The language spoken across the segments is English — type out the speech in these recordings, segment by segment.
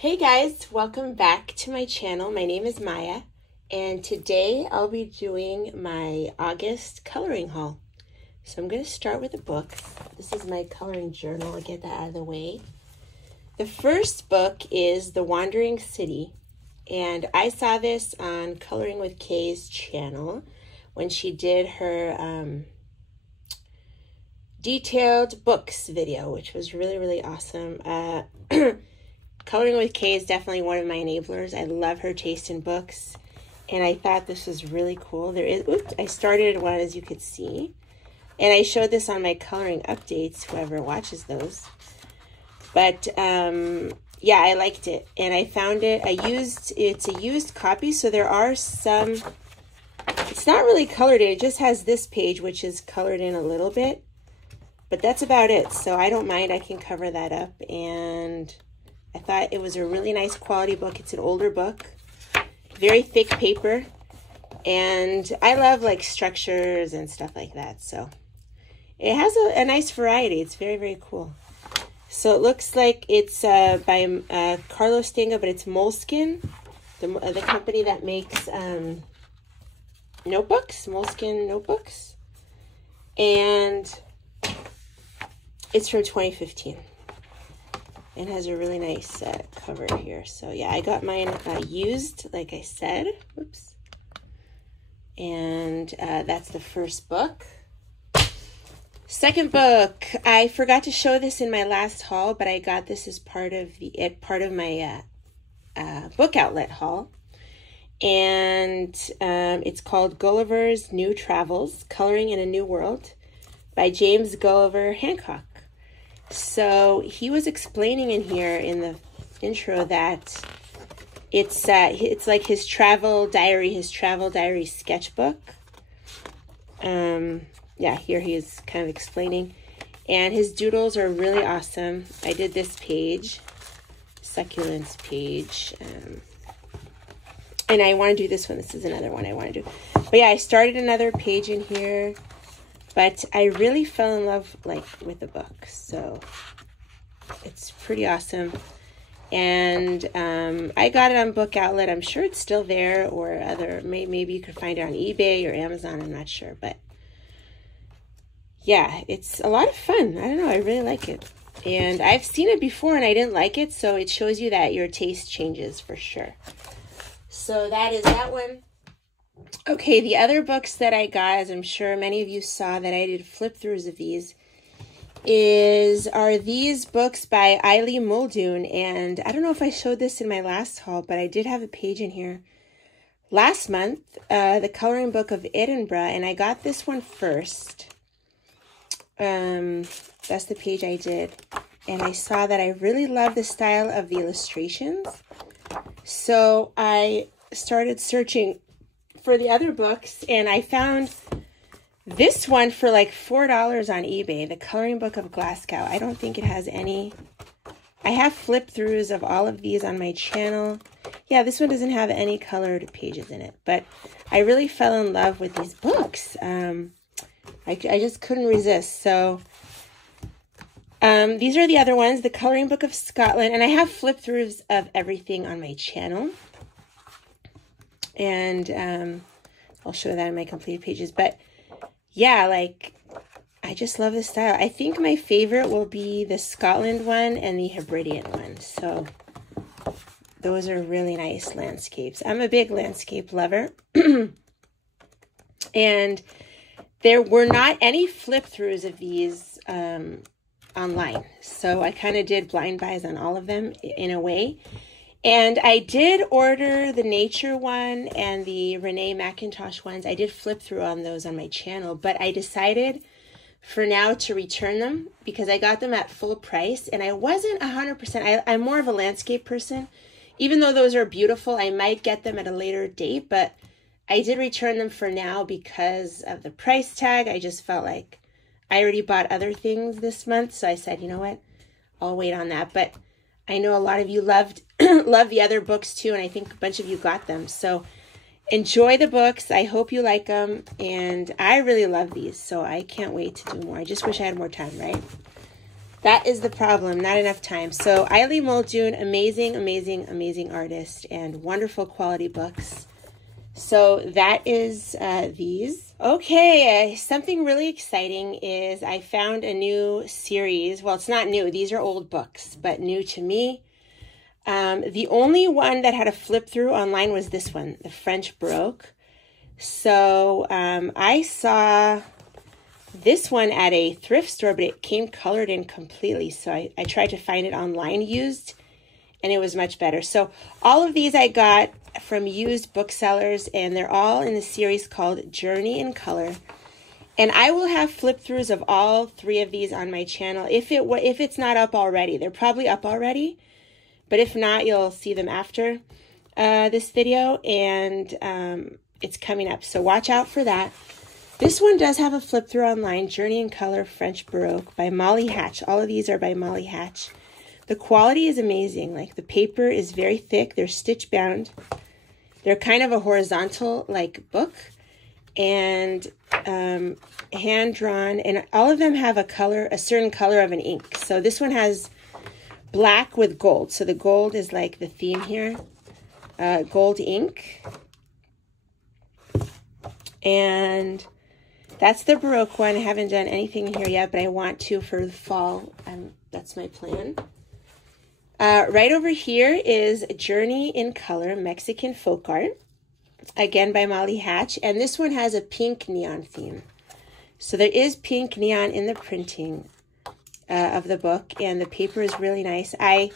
Hey guys, welcome back to my channel. My name is Maya, and today I'll be doing my August coloring haul. So I'm going to start with a book. This is my coloring journal. I'll get that out of the way. The first book is The Wandering City, and I saw this on Coloring with Kay's channel when she did her detailed books video, which was really awesome. Coloring with Kay is definitely one of my enablers. I love her taste in books, and I thought this was really cool. I started one, as you could see, and I showed this on my coloring updates, whoever watches those. But yeah, I liked it, and I found it. It's a used copy, so there are some. It's not really colored in. It just has this page, which is colored in a little bit, but that's about it. So I don't mind. I can cover that up, and I thought it was a really nice quality book. It's an older book, very thick paper, and I love like structures and stuff like that. So it has a nice variety. It's very cool. So it looks like it's by Carlos Tenga, but it's Moleskine, the company that makes notebooks, Moleskine notebooks, and it's from 2015. It has a really nice cover here. So yeah, I got mine used, like I said. Whoops. And that's the first book. Second book, I forgot to show this in my last haul, but I got this as part of my book outlet haul. And it's called Gullivers New Travels, Coloring in a New World by James Gulliver Hancock. So he was explaining in here in the intro that it's like his travel diary sketchbook. Yeah, here he is kind of explaining, and his doodles are really awesome. I did this page, succulents page, and I want to do this one. This is another one I want to do. But yeah, I started another page in here. But I really fell in love with the book, so it's pretty awesome. And I got it on Book Outlet. I'm sure it's still there, or maybe you could find it on eBay or Amazon. I'm not sure, but yeah, it's a lot of fun. I don't know. I really like it, and I've seen it before and I didn't like it, so it shows you that your taste changes for sure. So that is that one. Okay, the other books that I got, as I'm sure many of you saw that I did flip-throughs of these, are these books by Eileen Muldoon. And I don't know if I showed this in my last haul, but I did have a page in here last month, the coloring book of Edinburgh, and I got this one first. That's the page I did. And I saw that I really love the style of the illustrations. So I started searching for the other books, and I found this one for like $4 on eBay, the coloring book of Glasgow. I don't think it has any. I have flip throughs of all of these on my channel. Yeah, this one doesn't have any colored pages in it, but I really fell in love with these books. I just couldn't resist. So these are the other ones, the coloring book of Scotland, and I have flip throughs of everything on my channel. And I'll show that in my completed pages. But yeah, I just love this style. I think my favorite will be the Scotland one and the Hebridean one. So those are really nice landscapes. I'm a big landscape lover. And there were not any flip throughs of these online. So I kind of did blind buys on all of them in a way. And I did order the nature one and the Renee McIntosh ones. I did flip through on those on my channel, but I decided for now to return them because I got them at full price, and I wasn't 100%. I'm more of a landscape person. Even though those are beautiful, I might get them at a later date, but I did return them for now because of the price tag. I just felt like I already bought other things this month, so I said, you know what, I'll wait on that. But I know a lot of you loved the other books too, and I think a bunch of you got them. So enjoy the books. I hope you like them, and I really love these, so I can't wait to do more. I just wish I had more time, right? That is the problem, not enough time. So Eileen Muldoon, amazing, amazing, amazing artist and wonderful quality books. So that is these. Okay, something really exciting is I found a new series. Well, it's not new. These are old books, but new to me. The only one that had a flip through online was this one, the French Baroque. So I saw this one at a thrift store, but it came colored in completely. So I tried to find it online used, and it was much better. So all of these I got from used booksellers, and they're all in a series called Journey in Color. And I will have flip throughs of all three of these on my channel. If it's not up already, they're probably up already. But if not, you'll see them after this video, and it's coming up. So watch out for that. This one does have a flip through online, Journey in Color, French Baroque by Molly Hatch. All of these are by Molly Hatch. The quality is amazing. Like, the paper is very thick. They're stitch bound. They're kind of a horizontal like book, and hand drawn. And all of them have a certain color of an ink. So this one has black with gold. So the gold is like the theme here. Gold ink. And that's the Baroque one. I haven't done anything in here yet, but I want to for the fall. That's my plan. Right over here is Journey in Color, Mexican Folk Art. Again by Molly Hatch. And this one has a pink neon theme. So there is pink neon in the printing of the book. And the paper is really nice. I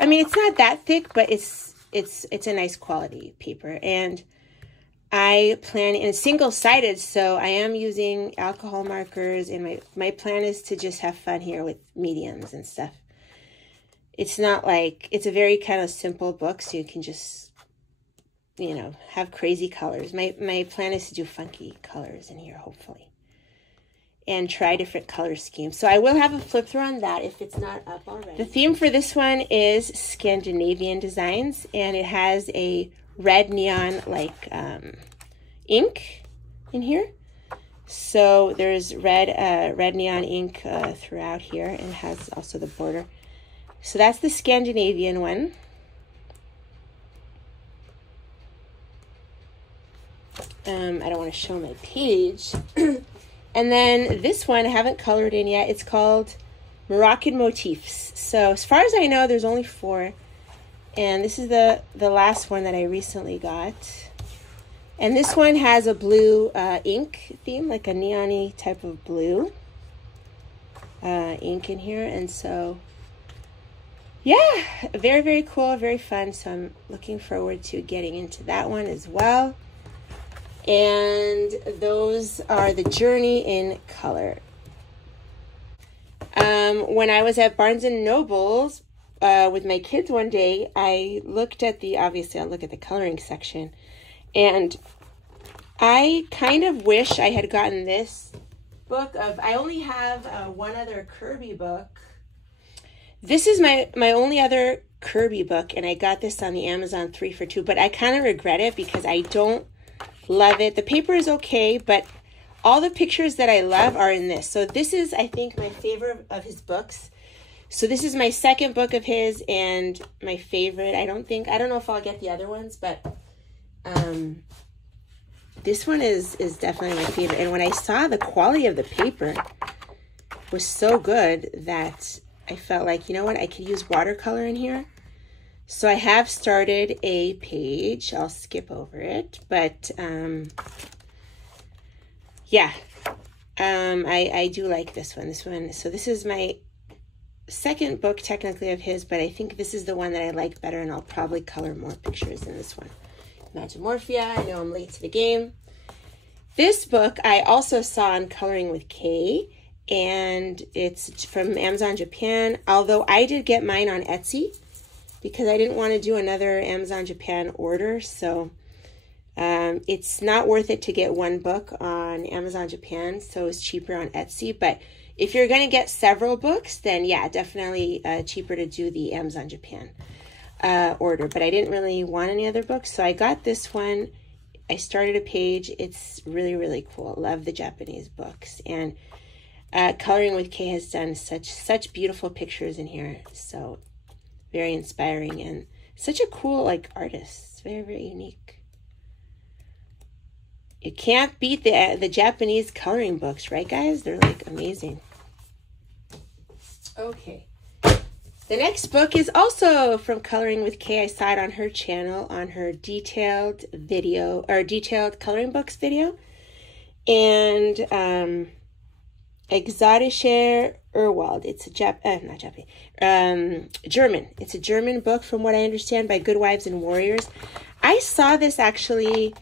mean, it's not that thick, but it's a nice quality paper. And I plan in single-sided, so I am using alcohol markers, and my plan is to just have fun here with mediums and stuff. It's not like, it's a very kind of simple book, so you can just, you know, have crazy colors. My plan is to do funky colors in here, hopefully, and try different color schemes. So I will have a flip through on that if it's not up already. The theme for this one is Scandinavian designs, and it has a red neon like ink in here. So there's red neon ink throughout here, and has also the border. So that's the Scandinavian one. I don't want to show my page. And then this one I haven't colored in yet. It's called Moroccan Motifs. So as far as I know, there's only 4. And this is the last one that I recently got. And this one has a blue ink theme, like a neon-y type of blue ink in here. And so, yeah, very, very cool, very fun. So I'm looking forward to getting into that one as well. And those are the Journey in Color. When I was at Barnes & Noble's, with my kids one day, I looked at obviously I'll look at the coloring section, and I kind of wish I had gotten this book I only have one other Kirby book. This is my only other Kirby book, and I got this on the Amazon 3 for $2, but I kind of regret it because I don't love it. The paper is okay, but all the pictures that I love are in this. So this is, I think, my favorite of his books. So this is my second book of his and my favorite. I don't know if I'll get the other ones, but this one is definitely my favorite. And when I saw the quality of the paper was so good that I felt like, you know what, I could use watercolor in here. So I have started a page. I'll skip over it, but yeah, I do like this one. So this is my second book technically of his, but I think this is the one that I like better, and I'll probably color more pictures in this one. Magimorphia, I know I'm late to the game. This book I also saw on Coloring with Kay, and it's from Amazon Japan, although I did get mine on Etsy because I didn't want to do another Amazon Japan order. So it's not worth it to get one book on Amazon Japan, so it's cheaper on Etsy. But if you're going to get several books, then yeah, definitely cheaper to do the Amazon Japan order. But I didn't really want any other books, so I got this one. I started a page. It's really, really cool. Love the Japanese books. And Coloring with Kay has done such beautiful pictures in here. So very inspiring and such a cool like artist. It's very, very unique. You can't beat the Japanese coloring books, right guys? They're like amazing. Okay. The next book is also from Coloring with Kay. I saw it on her channel, on her detailed video, or detailed coloring books video. And Exotischer Urwald. It's a not Japanese, German. It's a German book, from what I understand, by Good Wives and Warriors. I saw this actually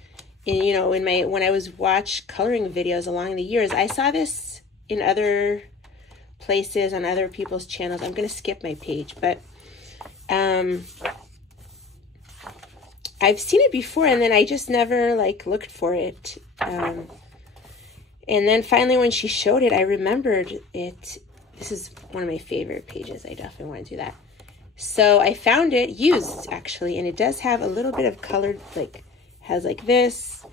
in when I was watch coloring videos along the years. I saw this in other places on other people's channels. I'm going to skip my page, but I've seen it before, and then I just never like looked for it. And then finally when she showed it, I remembered it. This is one of my favorite pages. I definitely want to do that. So I found it used actually, and it does have a little bit of colored, like has like this,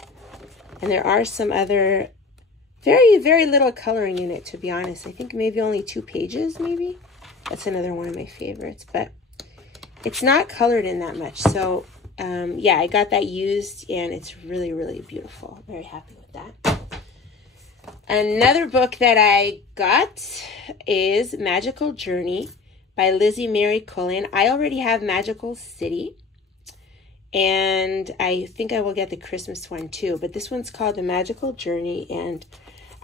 and there are some other very, very little coloring in it, to be honest. I think maybe only 2 pages, maybe. That's another one of my favorites, but it's not colored in that much. So, yeah, I got that used, and it's really, really beautiful. Very happy with that. Another book that I got is Magical Journey by Lizzie Mary Cullen. I already have Magical City, and I think I will get the Christmas one too. But this one's called The Magical Journey, and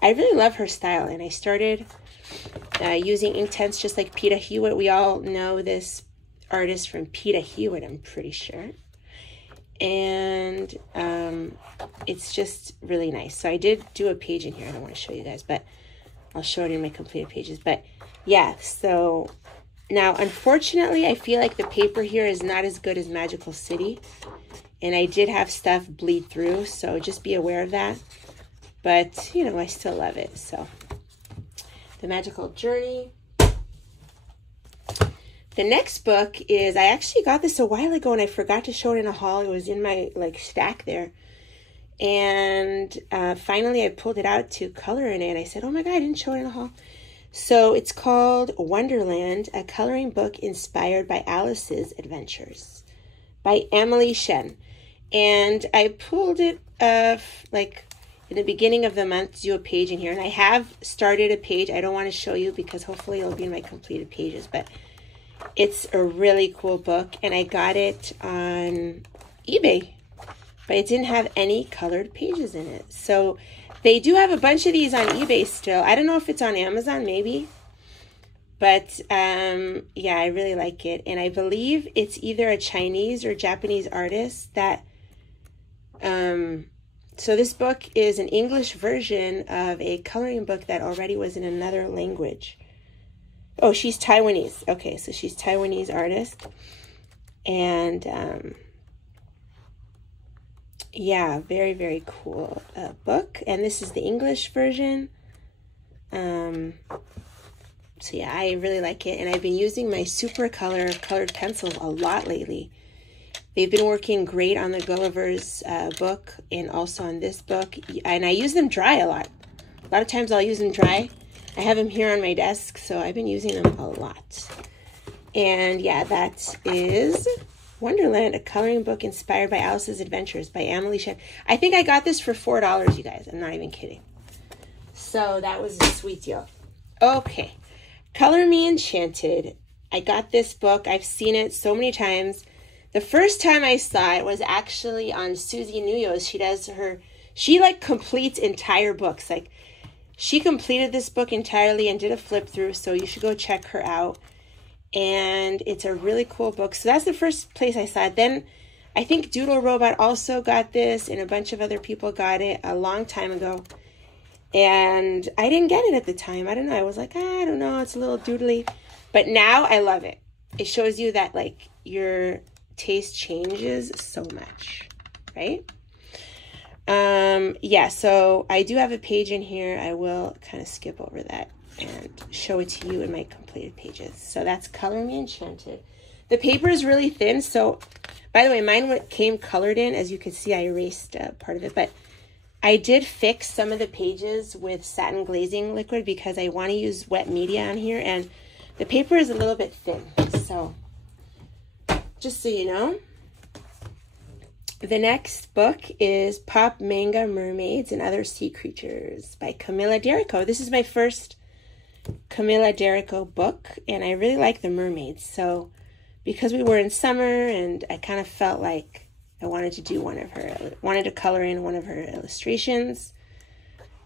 I really love her style, and I started using Inktense just like Peta Hewitt. We all know this artist from Peta Hewitt, I'm pretty sure. And it's just really nice. So I did do a page in here. I don't want to show you guys, but I'll show it in my completed pages. But yeah, so now unfortunately I feel like the paper here is not as good as Magical City. And I did have stuff bleed through, so just be aware of that. But, you know, I still love it. So, The Magical Journey. The next book is, I actually got this a while ago and I forgot to show it in a haul. It was in my, like, stack there. And finally I pulled it out to color in it. And I said, oh my God, I didn't show it in a haul. So, it's called Wonderland, a coloring book inspired by Alice's Adventures by Emily Shen. And I pulled it, like, in the beginning of the month to do a page in here. And I have started a page. I don't want to show you because hopefully it'll be in my completed pages. But it's a really cool book. And I got it on eBay. But it didn't have any colored pages in it. So they do have a bunch of these on eBay still. I don't know if it's on Amazon, maybe. But yeah, I really like it. And I believe it's either a Chinese or Japanese artist that... So this book is an English version of a coloring book that already was in another language. Oh, she's Taiwanese. Okay, so she's Taiwanese artist. And yeah, very, very cool book. And this is the English version. So yeah, I really like it. And I've been using my Super Color colored pencils a lot lately. They've been working great on the Gullivers book and also on this book. And I use them dry a lot. A lot of times I'll use them dry. I have them here on my desk, so I've been using them a lot. And yeah, that is Wonderland, a coloring book inspired by Alice's Adventures by Emily Shen. I think I got this for $4, you guys. I'm not even kidding. So that was a sweet deal. Okay. Color Me Enchanted. I got this book. I've seen it so many times. The first time I saw it was actually on Susie Nuyo's. She like completes entire books. Like she completed this book entirely and did a flip through. So you should go check her out. And it's a really cool book. So that's the first place I saw it. Then I think Doodle Robot also got this and a bunch of other people got it a long time ago. And I didn't get it at the time. I don't know. I was like, I don't know. It's a little doodly. But now I love it. It shows you that like your taste changes so much, right? Yeah, so I do have a page in here. I will kind of skip over that and show it to you in my completed pages. So that's Color Me Enchanted. The paper is really thin. So, by the way, mine came colored in. As you can see, I erased part of it. But I did fix some of the pages with satin glazing liquid because I want to use wet media on here, and the paper is a little bit thin. So just so you know. The next book is Pop Manga Mermaids and Other Sea Creatures by Camilla D'Errico. This is my first Camilla D'Errico book, and I really like the mermaids. So because we were in summer and I kind of felt like I wanted to do wanted to color in one of her illustrations,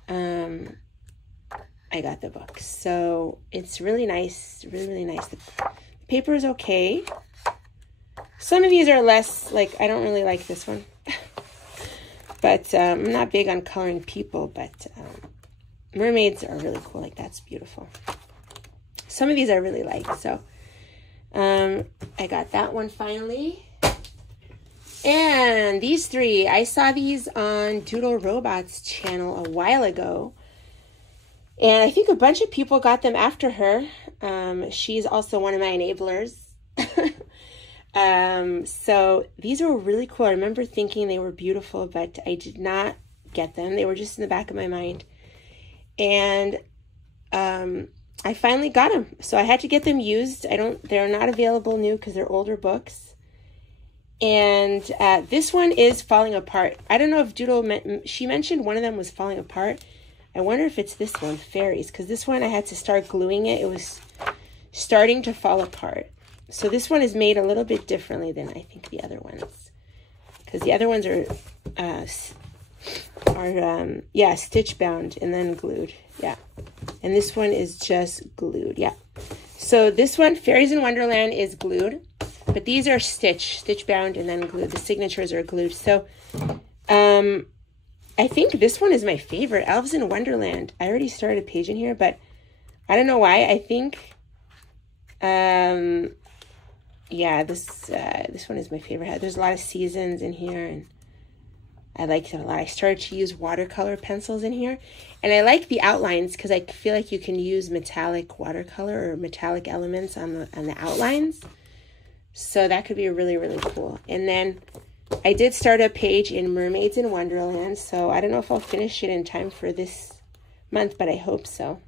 I got the book. So it's really nice, really, really nice. The paper is okay. Some of these are less, like, I don't really like this one. But I'm not big on coloring people, but mermaids are really cool. Like, that's beautiful. Some of these I really like. So I got that one finally. And these three, I saw these on Doodle Robot's channel a while ago. And I think a bunch of people got them after her. She's also one of my enablers. So these were really cool. I remember thinking they were beautiful, but I did not get them. They were just in the back of my mind. And I finally got them. So I had to get them used. They're not available new because they're older books. And this one is falling apart. I don't know if Doodle, she mentioned one of them was falling apart. I wonder if it's this one, Fairies, because this one I had to start gluing it. It was starting to fall apart. So this one is made a little bit differently than I think the other ones, because the other ones are stitch bound and then glued. Yeah, and this one is just glued. Yeah. So this one, Fairies in Wonderland, is glued, but these are stitch bound and then glued. The signatures are glued. So I think this one is my favorite, Elves in Wonderland. I already started a page in here, but I don't know why. I think, this one is my favorite. There's a lot of seasons in here, and I liked it a lot. I started to use watercolor pencils in here, and I like the outlines because I feel like you can use metallic watercolor or metallic elements on the outlines. So that could be really, really cool. And then I did start a page in Mermaids in Wonderland, so I don't know if I'll finish it in time for this month, but I hope so.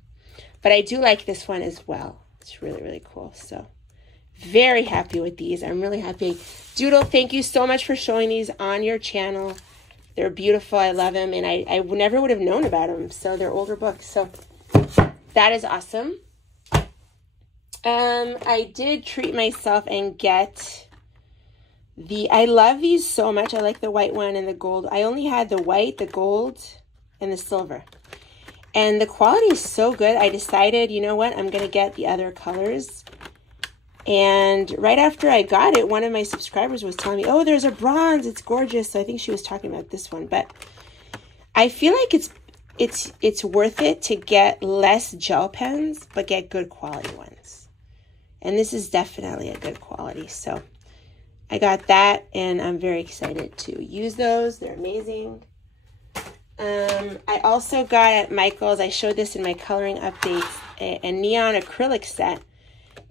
But I do like this one as well. It's really, really cool. So very happy with these. I'm really happy. Doodle, thank you so much for showing these on your channel. They're beautiful. I love them, and I never would have known about them. So they're older books. So that is awesome. I did treat myself and get I love these so much. I like the white one and the gold. I only had the white, the gold, and the silver. And the quality is so good. I decided, you know what, I'm going to get the other colors. And right after I got it, one of my subscribers was telling me, oh, there's a bronze. It's gorgeous. So I think she was talking about this one. But I feel like it's worth it to get less gel pens, but get good quality ones. And this is definitely a good quality. So I got that, and I'm very excited to use those. They're amazing. I also got at Michael's, I showed this in my coloring updates, a neon acrylic set.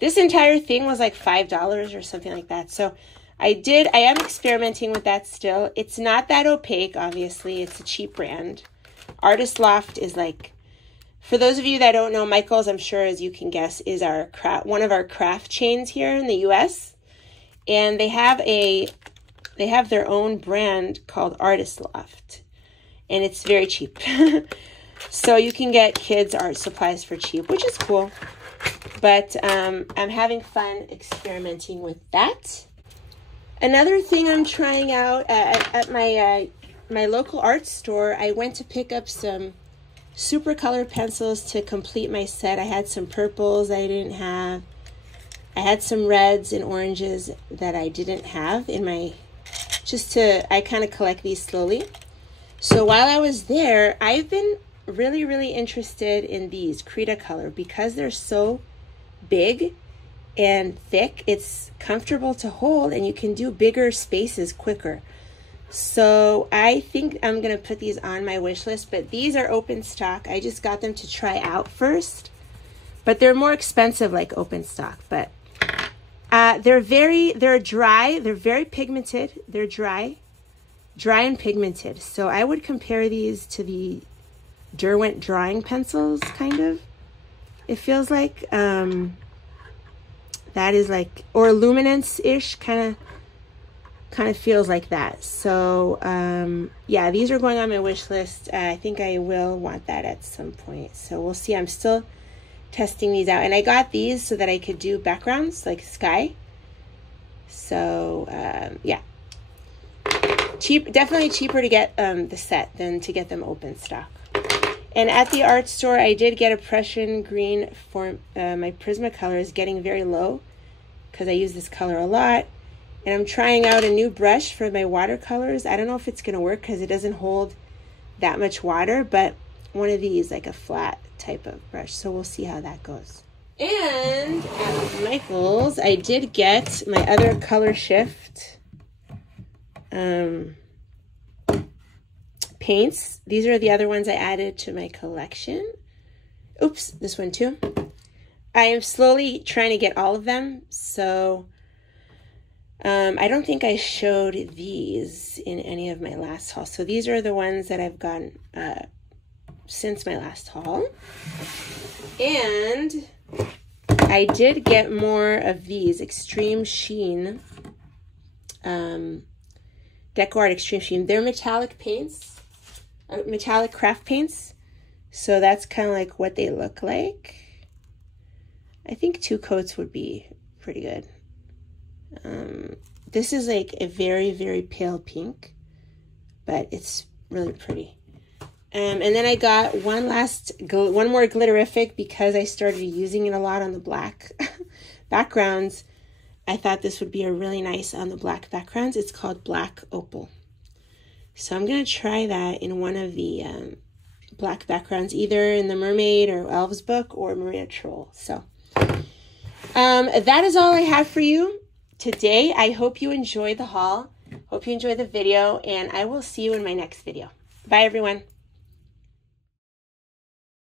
This entire thing was like $5 or something like that. So I am experimenting with that still. It's not that opaque, obviously. It's a cheap brand. Artist Loft is like, for those of you that don't know, Michael's, I'm sure as you can guess, is one of our craft chains here in the U.S. And they have their own brand called Artist Loft. And it's very cheap. So you can get kids' art supplies for cheap, which is cool. But I'm having fun experimenting with that. Another thing I'm trying out at my local art store, I went to pick up some super color pencils to complete my set. I had some purples I didn't have. I had some reds and oranges that I didn't have in my, I kind of collect these slowly. So while I was there, I've been really, really interested in these Cretacolor because they're so big and thick. It's comfortable to hold, and you can do bigger spaces quicker. So I think I'm going to put these on my wish list, but these are open stock. I just got them to try out first, but they're more expensive like open stock, but they're dry. They're very pigmented. They're dry. dry and pigmented. So I would compare these to the Derwent drawing pencils, kind of. It feels like that is like, or luminance-ish, kind of feels like that. So yeah, these are going on my wish list. I think I will want that at some point. So we'll see. I'm still testing these out, and I got these so that I could do backgrounds like sky. So yeah, definitely cheaper to get the set than to get them open stock. And at the art store, I did get a Prussian green for my Prismacolor is getting very low because I use this color a lot. And I'm trying out a new brush for my watercolors. I don't know if it's going to work because it doesn't hold that much water, but one of these, like a flat type of brush. So we'll see how that goes. And at Michael's, I did get my other color shift paints. These are the other ones I added to my collection. Oops, this one too. I am slowly trying to get all of them. So I don't think I showed these in any of my last hauls. So these are the ones that I've gotten since my last haul. And I did get more of these Extreme Sheen, Deco Art Extreme Sheen. They're metallic paints, metallic craft paints. So that's kind of like what they look like. I think 2 coats would be pretty good. This is like a very, very pale pink, but it's really pretty. And then I got one more glitterific because I started using it a lot on the black backgrounds. I thought this would be a really nice on the black backgrounds. It's called Black Opal. So I'm going to try that in one of the black backgrounds, either in the Mermaid or Elves book or Marina Troll. So that is all I have for you today. I hope you enjoyed the haul. Hope you enjoyed the video, and I will see you in my next video. Bye, everyone.